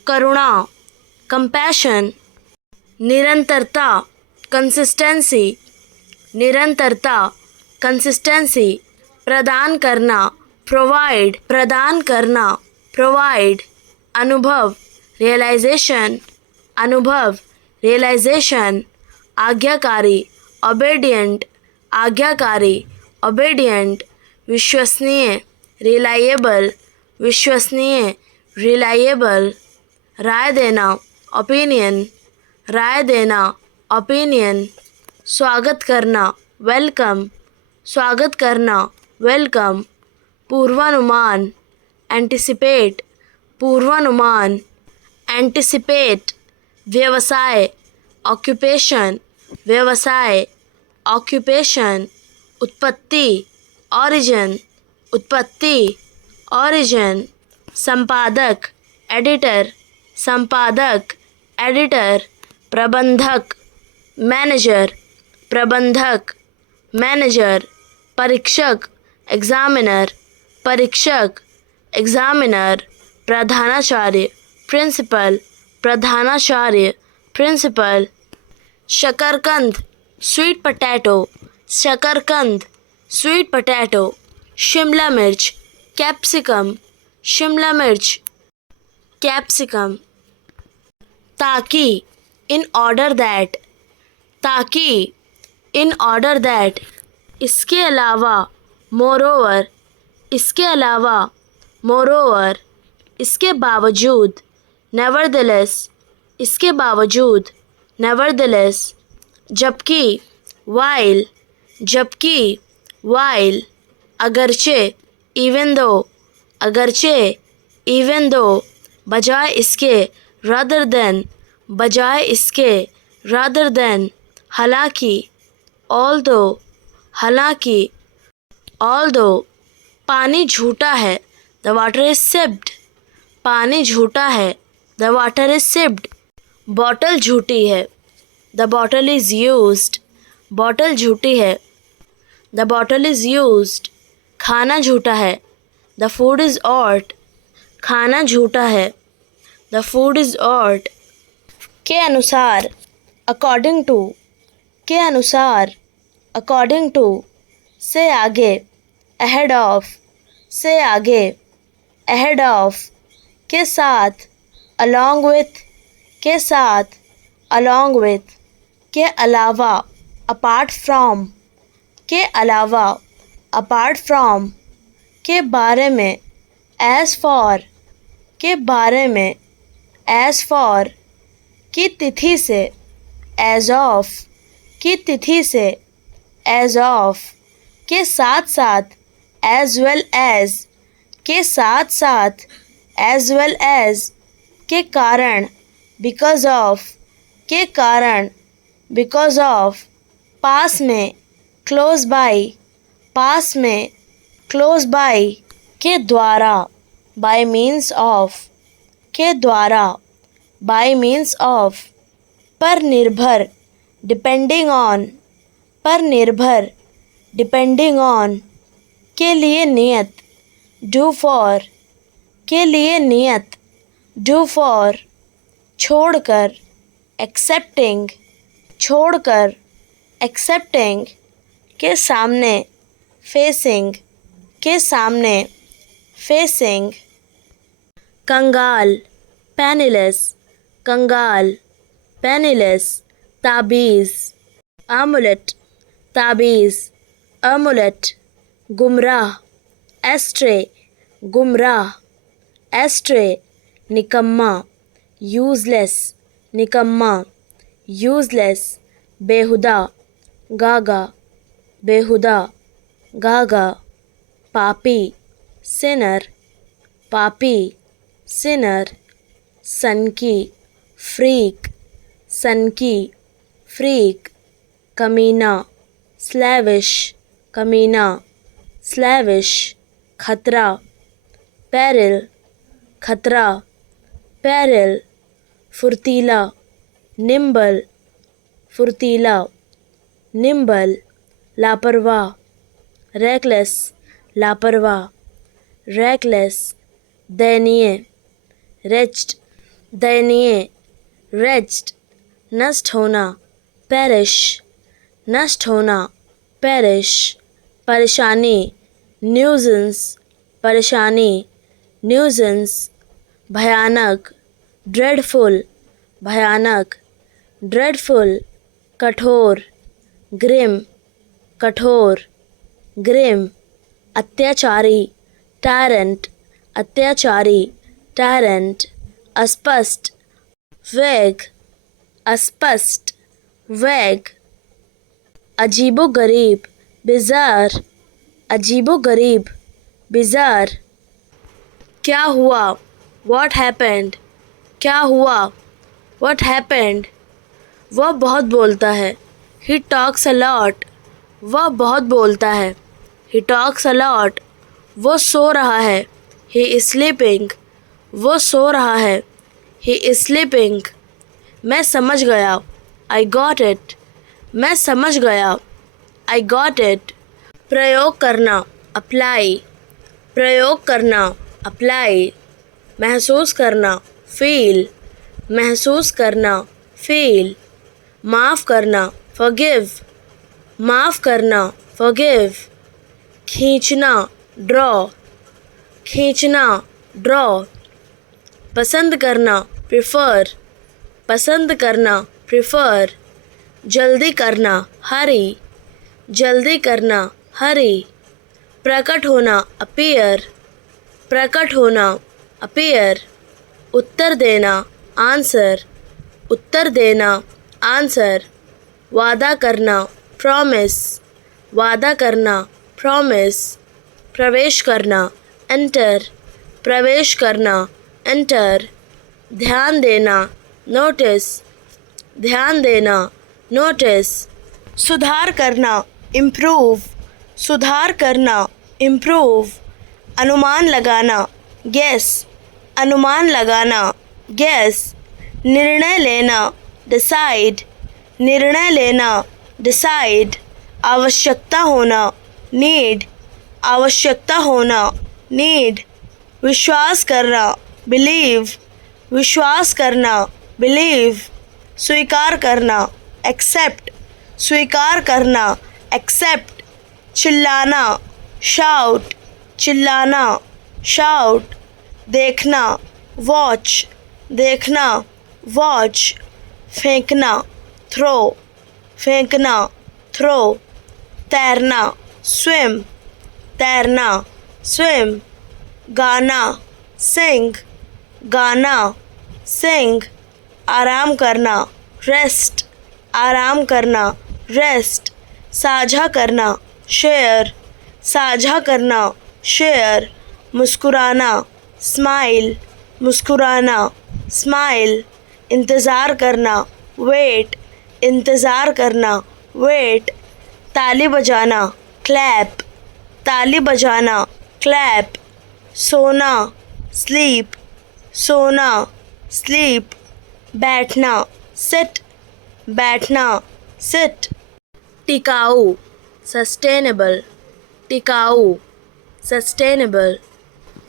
करुणा, कंपैशन। निरंतरता, कंसिस्टेंसी, निरंतरता, कंसिस्टेंसी। प्रदान करना, प्रोवाइड, प्रदान करना, प्रोवाइड। अनुभव, रियलाइजेशन, अनुभव, रियलाइजेशन। आज्ञाकारी, ओबेडिएंट, आज्ञाकारी, ओबेडिएंट। विश्वसनीय, रिलायबल, विश्वसनीय, रिलायबल। राय देना, ओपिनियन, राय देना, ओपिनियन। स्वागत करना, वेलकम, स्वागत करना, वेलकम। पूर्वानुमान, एंटिसिपेट, पूर्वानुमान, एंटिसिपेट। व्यवसाय, ऑक्यूपेशन, व्यवसाय, ऑक्यूपेशन। उत्पत्ति, ओरिजिन, उत्पत्ति, ओरिजिन। संपादक, एडिटर, संपादक, एडिटर। प्रबंधक, मैनेजर, प्रबंधक, मैनेजर। परीक्षक, एग्जामिनर, परीक्षक, एग्जामिनर। प्रधानाचार्य, प्रिंसिपल, प्रधानाचार्य, प्रिंसिपल। शकरकंद, स्वीट पोटैटो, शकरकंद, स्वीट पोटैटो। शिमला मिर्च, कैप्सिकम, शिमला मिर्च, कैप्सिकम। ताकि, इन ऑर्डर दैट, ताकि, इन ऑर्डर दैट। इसके अलावा, मोरोवर, इसके अलावा, मोरोवर। इसके बावजूद, नेवरदलेस, इसके बावजूद, nevertheless, जबकि, while, अगरचे, even though, बजाय इसके, rather than, हालांकि, although, पानी झूठा है, the water is sipped, bottle झूठी है, the bottle is used, the bottle is used, खाना झूठा है, the food is odd, the food is odd, के अनुसार, according to, से आगे, ahead of, के साथ, along with, के अलावा, apart from, के बारे में, as for, की तिथि से, as of, के साथ साथ, as well as, के कारण, because of, पास में, close by, के द्वारा, by means of, पर निर्भर, depending on, के लिए नियत, do for, छोड़कर, accepting, के सामने, facing, कंगाल, penniless, ताबीज़, amulet, गुमराह, astray, निकम्मा, useless, बेहुदा, गागा, पापी, sinner, सनकी, freak, कमीना, slavish, खतरा, peril, फुर्तीला, nimble, लापरवाह, reckless, दयनीय, wretched, नष्ट होना, perish, परेशानी, nuisance, भयानक, dreadful, कठोर, grim, अत्याचारी, tyrant, अस्पष्ट, vague, अजीबोगरीब, bizarre, क्या हुआ, what happened, वह बहुत बोलता है, he talks a lot, वो सो रहा है, he is sleeping, मैं समझ गया, I got it, प्रयोग करना, apply, महसूस करना, feel, माफ़ करना, forgive, खींचना, draw, पसंद करना, prefer, जल्दी करना, hurry, प्रकट होना, appear, उत्तर देना, उत्तर देना, आंसर। वादा करना, प्रॉमिस, वादा करना, प्रॉमिस। प्रवेश करना, एंटर, प्रवेश करना, एंटर। ध्यान देना, नोटिस, ध्यान देना, नोटिस। सुधार करना, इम्प्रूव, सुधार करना, इम्प्रूव। अनुमान लगाना, गेस, अनुमान लगाना, गेस। निर्णय लेना, डिसाइड, निर्णय लेना, डिसाइड। आवश्यकता होना, नीड, आवश्यकता होना, नीड। विश्वास करना, बिलीव, विश्वास करना, बिलीव। स्वीकार करना, एक्सेप्ट, स्वीकार करना, एक्सेप्ट। चिल्लाना, शाउट, चिल्लाना, शाउट। देखना, वॉच, देखना, वॉच। फेंकना, थ्रो, फेंकना, थ्रो। तैरना, स्विम, तैरना, स्विम। गाना, सिंग, गाना, सिंग। आराम करना, रेस्ट, आराम करना, रेस्ट। साझा करना, शेयर, साझा करना, शेयर। मुस्कुराना, स्माइल, मुस्कुराना, स्माइल। इंतज़ार करना, वेट, इंतज़ार करना, वेट। ताली बजाना, क्लैप, ताली बजाना, क्लैप। सोना, स्लीप, सोना, स्लीप। बैठना, सिट, बैठना, सिट। टिकाऊ, सस्टेनेबल, टिकाऊ, सस्टेनेबल।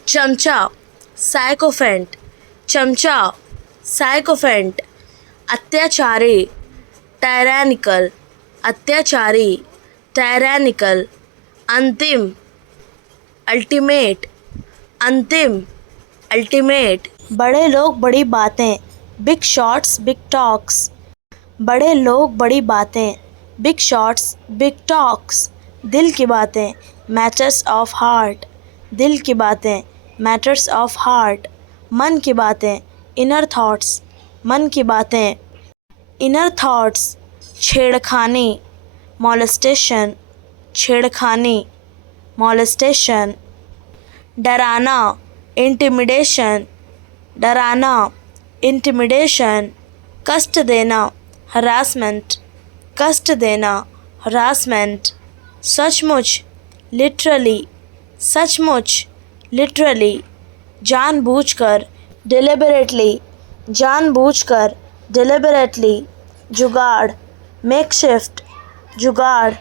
चमचा, साइकोफेंट, चमचा, साइकोफेंट। अत्याचारी, टायरैनिकल, अत्याचारी, टायरैनिकल। अंतिम, अल्टीमेट, अंतिम, अल्टीमेट। बड़े लोग बड़ी बातें, बिग शॉट्स बिग टॉक्स, बड़े लोग बड़ी बातें, बिग शॉट्स बिग टॉक्स। दिल की बातें, मैटर्स ऑफ हार्ट, दिल की बातें, मैटर्स ऑफ हार्ट। मन की बातें, इनर थॉट्स, मन की बातें, इनर थॉट्स। छेड़खानी, मॉलेस्टेशन, छेड़खानी, मॉलेस्टेशन। डराना, इंटिमिडेशन, डराना, इंटिमिडेशन। कष्ट देना, हरासमेंट, कष्ट देना, हरासमेंट। सचमुच, लिटरली, सचमुच, लिटरली। जानबूझकर, डिलिबरेटली, जानबूझकर, डिलिबरेटली। जुगाड़, मेकशिफ्ट, जुगाड़,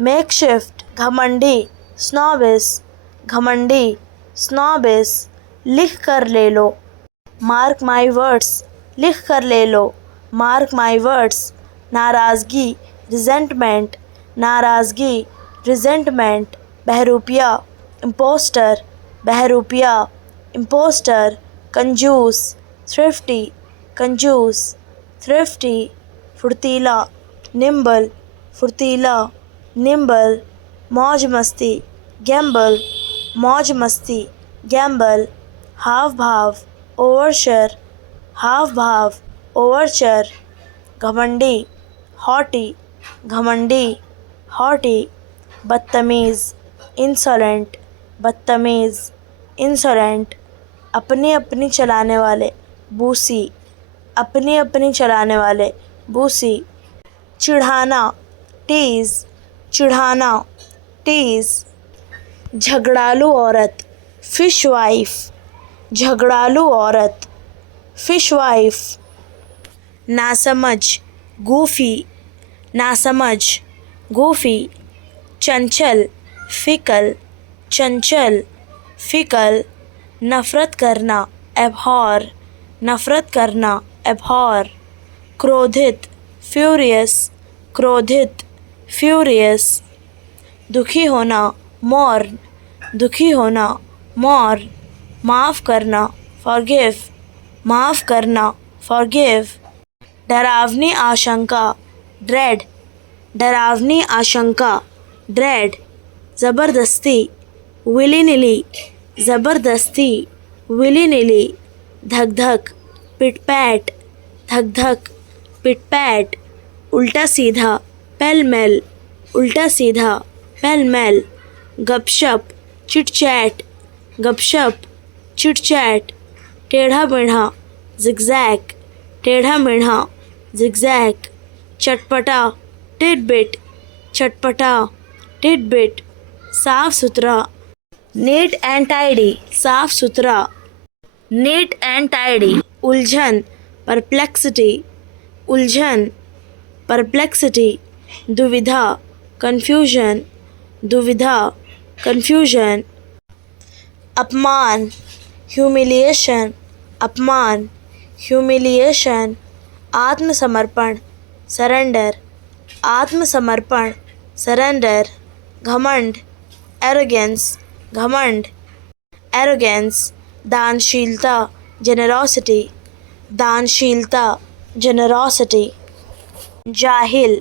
मेकशिफ्ट। घमंडी, स्नॉबिस, घमंडी, स्नॉबिस। लिख कर ले लो, मार्क माई वर्ड्स, लिख कर ले लो, मार्क माई वर्ड्स। नाराज़गी, रिजेंटमेंट, नाराज़गी, रिजेंटमेंट। बहरूपिया, इम्पोस्टर, बहरूपिया, इम्पोस्टर। कंजूस, थ्रिफ्टी, कंजूस, थ्रिफ्टी। फुर्तीला, निम्बल, फुर्तीला, निम्बल। मौज मस्ती, गैम्बल, मौज मस्ती, गैम्बल। हाव भाव, ओवरशर, हाव भाव, ओवरचर। घमंडी, हॉटी, घमंडी, हॉटी। बदतमीज़, इंसोलेंट, बदतमीज़, इंसोलेंट। अपनी अपनी चलाने वाले, बूसी, अपनी अपनी चलाने वाले, बूसी। चिढ़ाना, टीज़, चिढ़ाना, टीज़। झगड़ालू औरत, फिश वाइफ, झगड़ालू औरत, फिश वाइफ। नासमझ, गूफी, नासमझ, गूफी। चंचल, फिकल, चंचल, फिकल। नफ़रत करना, एबहॉर, नफ़रत करना, एबहॉर। क्रोधित, फ्यूरियस, क्रोधित, फ्यूरियस। दुखी होना, मॉर्न, दुखी होना, मॉर्न। माफ़ करना, फॉरगिव, माफ़ करना, फॉरगिव। डरावनी आशंका, ड्रेड, डरावनी आशंका, ड्रेड। ज़बरदस्ती, विली निली, ज़बरदस्ती, विली निली। धक धक, पिट पैट, धक धक, पिट पैट, उल्टा सीधा, पेल मेल, उल्टा सीधा, पेल मेल, गपशप, चिट चैट, गपशप, चिट चैट, टेढ़ा मेढ़ा, जिगजैग, टेढ़ा मेढ़ा, जिगजैग, चटपटा, टिडबिट, चटपटा, टिडबिट, साफ सुथरा, नीट एंड टाइडी, साफ सुथरा, नीट एंड टाइडी, उलझन, परप्लेक्सिटी, उलझन, परप्लेक्सिटी, दुविधा, कंफ्यूजन, दुविधा, कंफ्यूजन, अपमान, ह्यूमिलिएशन, अपमान, ह्यूमिलिएशन, आत्मसमर्पण, सरेंडर, आत्मसमर्पण, सरेंडर, घमंड, एरोगेंस, घमंड, एरोगेंस, दानशीलता, जेनरोसिटी, दानशीलता, जेनरोसिटी, जाहिल,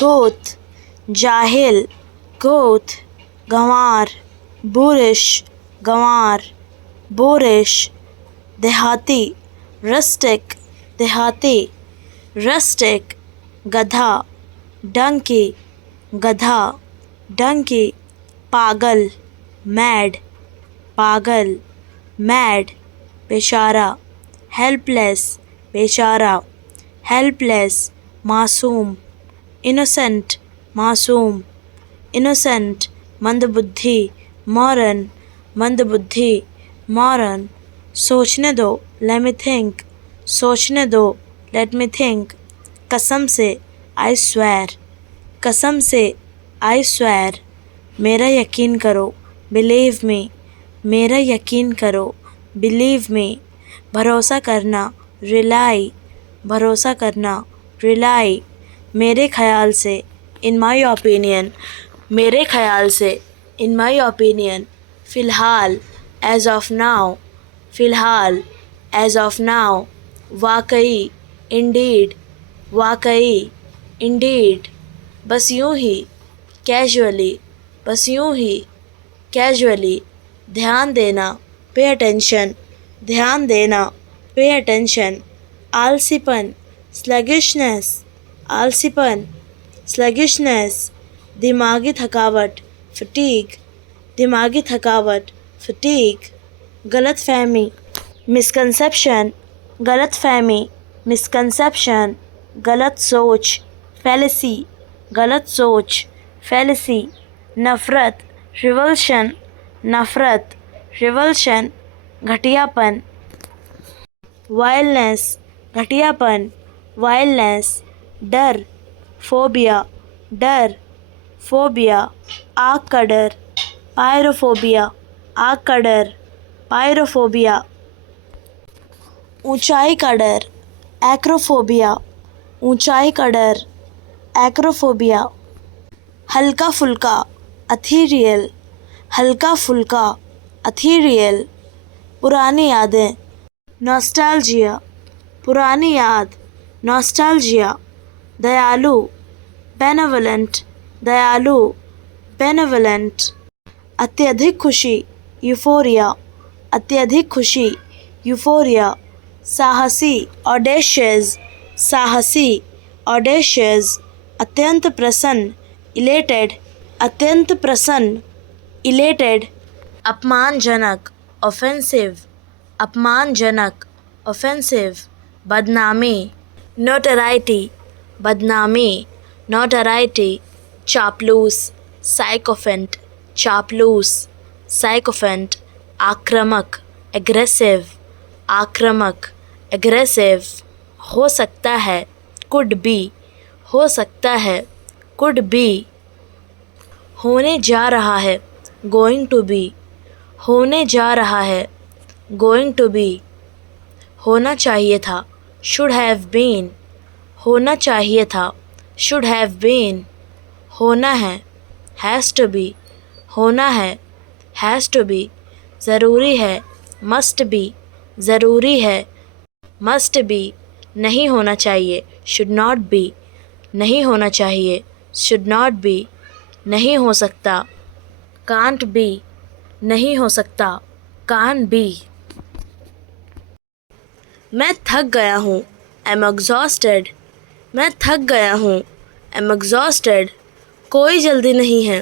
गोथ, जाहिल, गोथ, गंवार, बूरिश, गंवार, बोरिश, देहाती, रस्टिक, देहाती, रस्टिक, गधा, डंकी, गधा, डंकी, पागल, मैड, पागल, मैड, बेचारा, हेल्पलेस, बेचारा, हेल्पलेस, मासूम, इनोसेंट, मासूम, इनोसेंट, मंदबुद्धि, मॉरन, मंदबुद्धि, मॉरन, सोचने दो, लेट मी थिंक, सोचने दो, लेट मी थिंक, कसम से, आई स्वेर, कसम से, आई स्वेर, मेरा यकीन करो, बिलीव मी, मेरा यकीन करो, बिलीव मी, भरोसा करना, रिलाई, भरोसा करना, रिलाई, मेरे ख्याल से, इन माई ओपिनियन, मेरे ख्याल से, इन माई ओपिनियन, फ़िलहाल, एज ऑफ नाउ, फ़िलहाल, एज ऑफ नाउ, वाकई, इंडीड, वाकई, इंडीड, बस यूं ही, कैजुअली, बस यूं ही, कैजुअली, ध्यान देना, पे अटेंशन, ध्यान देना, पे अटेंशन, आलसीपन, स्लगिशनेस, आलसीपन, स्लगिशनेस, दिमागी थकावट, फटीग, दिमागी थकावट, फटीग, गलतफहमी, मिसकंसेप्शन, गलतफहमी, मिसकंसेप्शन, गलत सोच, फैलेसी, गलत सोच, फैलेसी, नफ़रत, रिवल्शन, नफ़रत, रिवल्शन, घटियापन, वायलनेस, घटियापन, वायलनेस, डर, फोबिया, डर, फोबिया, आग का डर, पायरोफोबिया, आग का डर, पायरोफोबिया, ऊंचाई का डर, एक्रोफोबिया, ऊंचाई का डर, एक्रोफोबिया, हल्का फुल्का, अथीरियल, हल्का फुल्का, अथीरियल, पुरानी यादें, नॉस्टैल्जिया, पुरानी याद, नॉस्टैल्जिया, दयालु, बेनेवलेंट, दयालु, बेनेवलेंट, अत्यधिक खुशी, यूफोरिया, अत्यधिक खुशी, यूफोरिया, साहसी, ऑडेशियस, साहसी, ऑडेशियस, अत्यंत प्रसन्न, इलेटेड, अत्यंत प्रसन्न, इलेटेड, अपमानजनक, ऑफेंसिव, अपमानजनक, ऑफेंसिव, बदनामी, नोटराइटी, बदनामी, नोटराइटी, चापलूस, साइकोफेंट, चापलूस, साइकोफेंट, आक्रामक, एग्रेसिव, आक्रामक, एग्रेसिव, हो सकता है, कुड बी, हो सकता है, कुड बी, होने जा रहा है, गोइंग टू बी, होने जा रहा है, गोइंग टू बी, होना चाहिए था, शुड हैव बीन, होना चाहिए था, शुड हैव बीन, होना है, हैज़ टू बी, होना है, हैज़ टू बी, ज़रूरी है, मस्ट बी, ज़रूरी है, मस्ट बी, नहीं होना चाहिए, शुड नॉट बी, नहीं होना चाहिए, शुड नॉट बी, नहीं हो सकता, कांट बी, नहीं हो सकता, कान बी, मैं थक गया हूँ, I'm exhausted. मैं थक गया हूँ. I'm exhausted. कोई जल्दी नहीं है.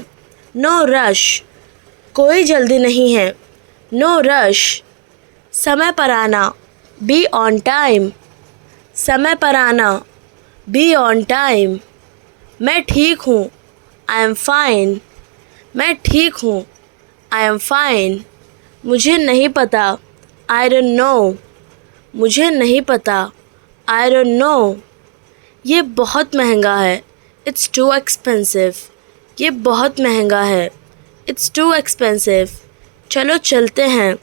No rush. कोई जल्दी नहीं है. No rush. समय पर आना. Be on time. समय पर आना. Be on time. मैं ठीक हूँ. I am fine. मैं ठीक हूँ. I am fine. मुझे नहीं पता. I don't know. मुझे नहीं पता. I don't know. ये बहुत महंगा है. It's too expensive. ये बहुत महंगा है. It's too expensive. चलो चलते हैं.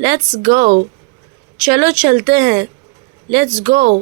Let's go. चलो चलते हैं. Let's go.